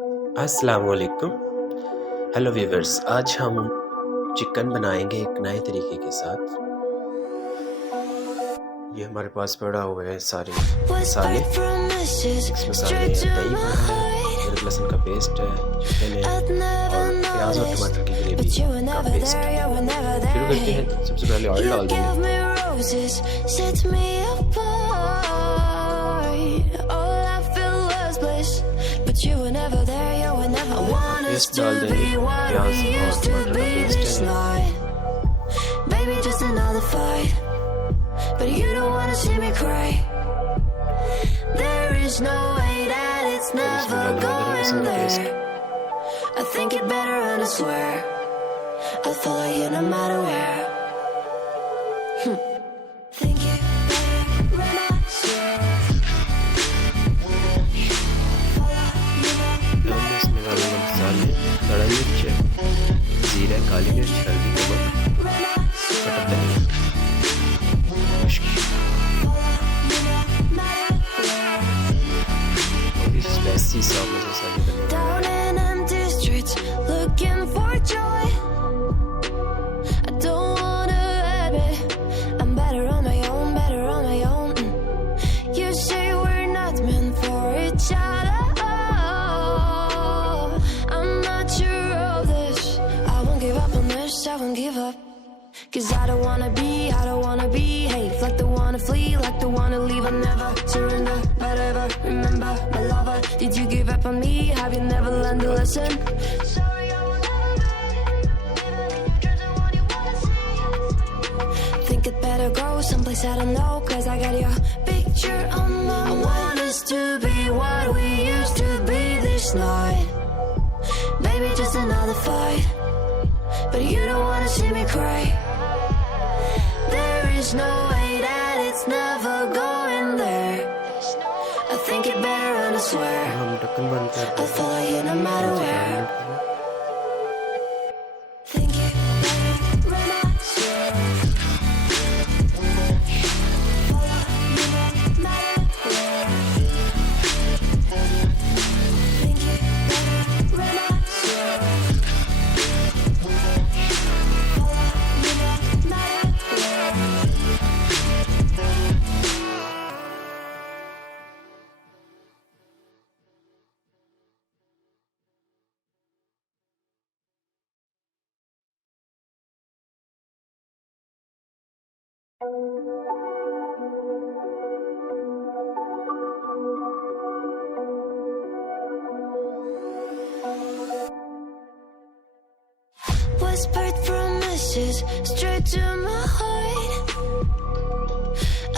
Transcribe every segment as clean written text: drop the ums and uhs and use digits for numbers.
अस्सलाम वालेकुम। Hello viewers, आज हम चिकन बनाएंगे एक नए तरीके के साथ। ये हमारे पास पड़ा हुआ है सारे मसाले, मिक्स मसाले हैं, दही पड़ा है, अदरक लहसुन का पेस्ट है, चिकन है और प्याज और टमाटर की ग्रेवी का पेस्ट। शुरू करते हैं। सबसे पहले ऑयल डाल देंगे। पेस्ट डाल देंगे, प्याज और टमाटर का पेस्ट है। Baby, just another fight, but you don't wanna see me cry. There is no way that it's never going there. I think it better and I swear I'll follow you no matter where. Think it better and I swear इसमें डालेंगे मसाले, खड़ा मिर्च, जीरा, काली मिर्च, हल्दी, नमक, कटा धनिया, स्पाइसी सा मसाले डालेंगे। down in empty streets looking for joy. I don't wanna admit I'm better on my own, better on my own. You say we're not meant for each other. I'm not sure of this. I won't give up on this, I won't give up. Cause I don't wanna behave like the wanna flee, like the wanna leave. I never surrender, but ever remember my lover. Did you give up on me? Have you never learned a lesson? Sorry, I will never even the one you wanna see. Think it better go someplace I don't know. Cause I got your picture on my wall. I want us to be what we used to be this night. Baby, just another fight, but you don't wanna see me cry. There is no way that it's never going there. I think it better and I swear हम ढक्कन बंद कर I'll देंगे। follow you no matter where. Think it better and I swear follow you no matter where. Think it better and I swear follow you no matter where. Whispered promises straight to my heart.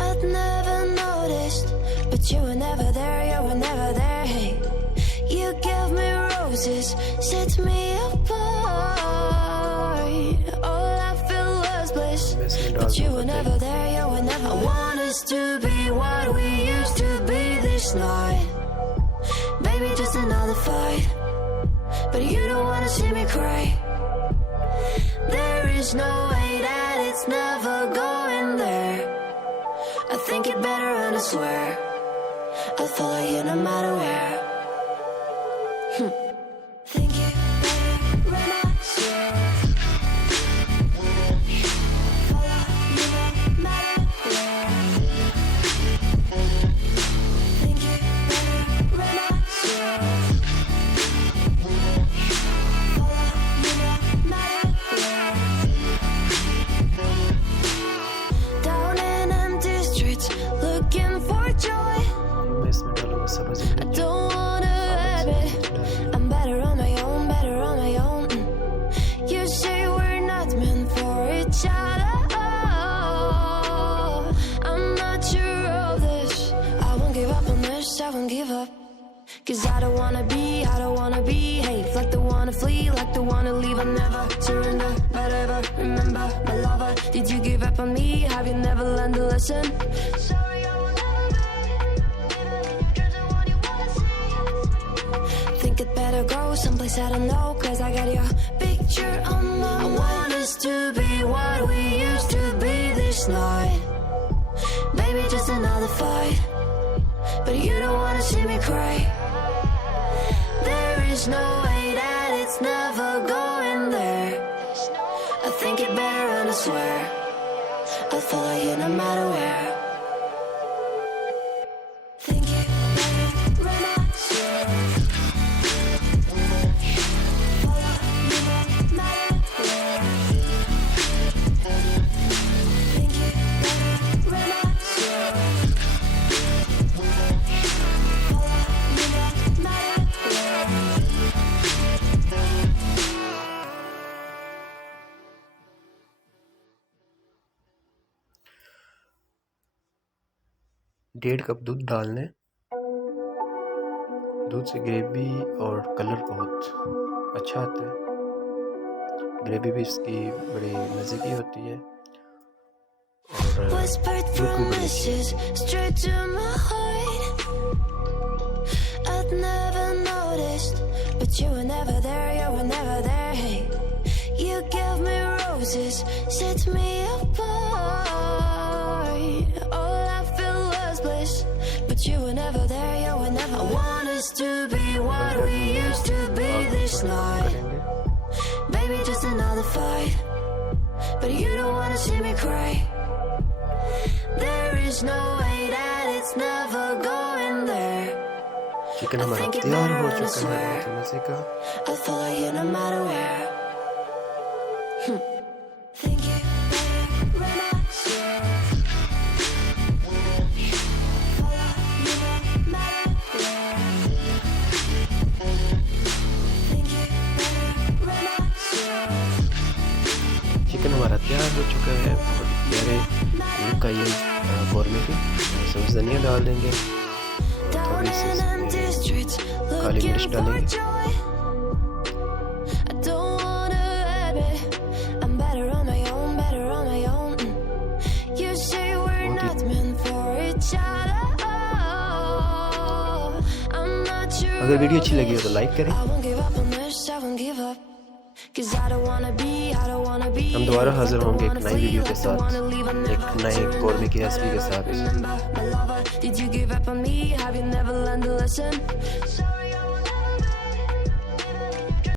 I'd never noticed, but you were never there, you were never there. Hey, you gave me roses, set me apart. All I feel was bliss, but you were never there, you were never. I want us to be what we used to be this night. Baby, just another fight, but you don't wanna see me cry. There is no way that it's never going there. I think it better and I swear I'll follow you no matter where. Think it better and I swear follow you no matter where. Think it better and I swear follow you no matter where. Down in empty streets looking for joy. मैं इसमें डालूंगा सब्ज़ I मिर्च, don't wanna admit I'm better on my own, better on my own. You say we're not meant for each other. I'm not sure of this. I won't give up on this, I won't give up. Cause I don't wanna behave like the wanna flee, like the wanna leave. I never surrender, but ever remember my lover. Did you give up on me? Have you never learned a lesson? Sorry, I will never even the one you wanna see. Think it better go someplace I don't know. Cause I got your picture on my wall. I want us to be what we used to be this night. Baby, just another fight, but you don't wanna see me cry. There is is no way that it's never going there. I think it better and I swear I'll follow you no matter where. Think it better and I swear follow you no matter where. Think it better and I swear follow you no matter where. डेढ़ cup दूध डाल लें। दूध से gravy और colour बहुत अच्छा आता है। ग्रेवी भी इसकी बड़ी मज़े की होती है और Whispered दूध भी बड़ी अच्छी promises straight to my heart. I'd never noticed, but you were never there, you were never there. Hey, you gave me roses, set me apart. All I felt was bliss, but you were never there, you were never. I want us to be what we used to be this night. Baby, just another fight, but you don't wanna see me cry. There is no way that it's never going there. Chicken हमारा तैयार हो चुका है बहुत मज़े का। I'll follow you no matter where. Think it better when I swear. Follow you no matter where. Think it better when I swear. Chicken हमारा तैयार हो चुका है। बहुत प्यारे लुक का ये कौरमे की। इसमें धनिया डाल देंगे और थोड़ी सी काली मिर्च डालेंगे। I don't wanna admit I'm better on my own, better on my own. You say we're not meant for each other. I'm not sure. अगर वीडियो अच्छी लगी हो तो लाइक करें। I won't give up on this, I won't give up. 'Cause I don't wanna be, I don't wanna be. हम दोबारा हाजिर होंगे एक नई वीडियो के साथ, एक नए कौरमे की रेसिपी के साथ। Did you give up on me? Have you never learned a lesson?